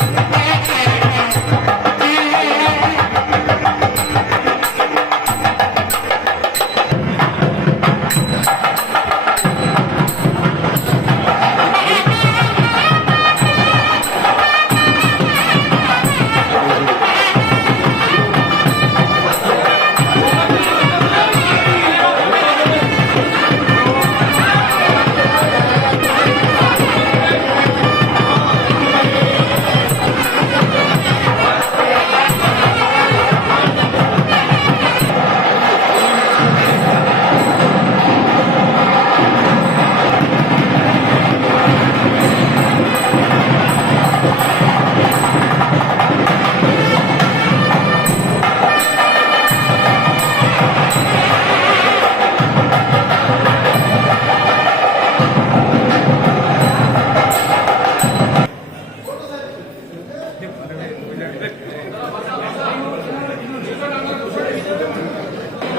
Yeah.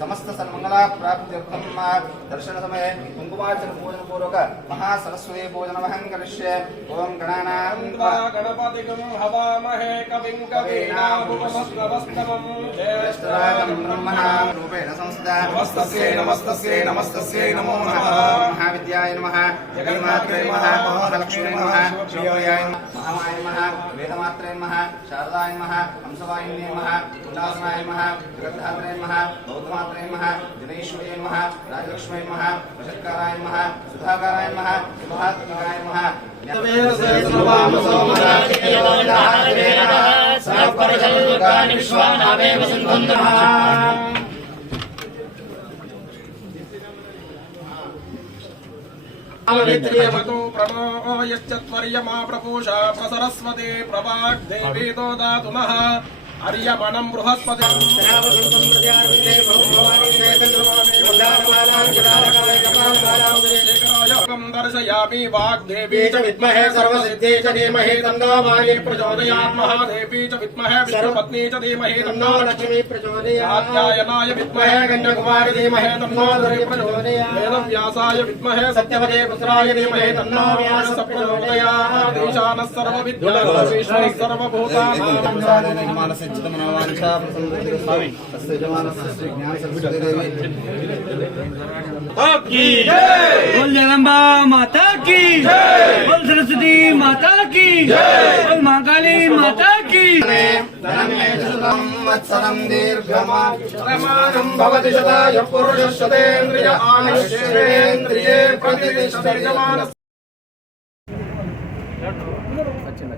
సమస్త సన్మంగళ ప్రాప్తి మా దర్శన సమయ కుంకుమార్చన పూజన పూర్వక మహాసరస్వతి పూజనమహం కరిష్యే. ఓం గణానా గణపతిగం రూపేణ నమో నమః. महाविद्याय नमः। जगन्मात्रे नमः महालक्ष्मी नमः शिवप्रियाय महामाय नमः वेदमात्रे नमः शारदाय नमः हंसवाहिन्ये नमः उल्लासनाय नमः जगद्धात्रे नमः बौद्धमात्रे नमः जनेश्वर्ये नमः राजलक्ष्मी नमः वशत्काराय नमः सुधाकाराय नमः शुभात्मिकाय नमः। पवित्र्यवतो ప్రమోయశ్చర్యమా ప్రపూషా ప్రసరస్వతి ప్రభాగ్దేవీతో దాతు అర్యమణం బృహస్పతి. చంద్రమాణి बृहस्पतिम् दर्शयामि वाग्देवी च विद्महे सर्वसिद्धे च धीमहि तन्नो माये प्रचोदयात् महादेवी च विद्महे विष्णुपत्नी च धीमहि तन्नो लक्ष्मी प्रचोदयात् कात्यायनाय विद्महे कन्याकुमारी धीमहे तन्नो धरी प्रचोदयात् वेदव्यासाय विद्महे सत्यवते पुत्राय धीमहे तन्नो व्यास प्रचोदयात् ईशानः सर्वविद्याः सर्वभूतानां तस्य जमानस्य देवी बोल जगदम्बा జగంబా మాతాకి బోల్ సరస్వతి మాతాకి బోల్ మాకాళి మాతాకి. సంవత్సరం దీర్ఘమానం భవతి శతాయ పురుష శతేంద్రియ ఆనశ్రేంద్రియే ప్రతిష్టమాన వచ్చింది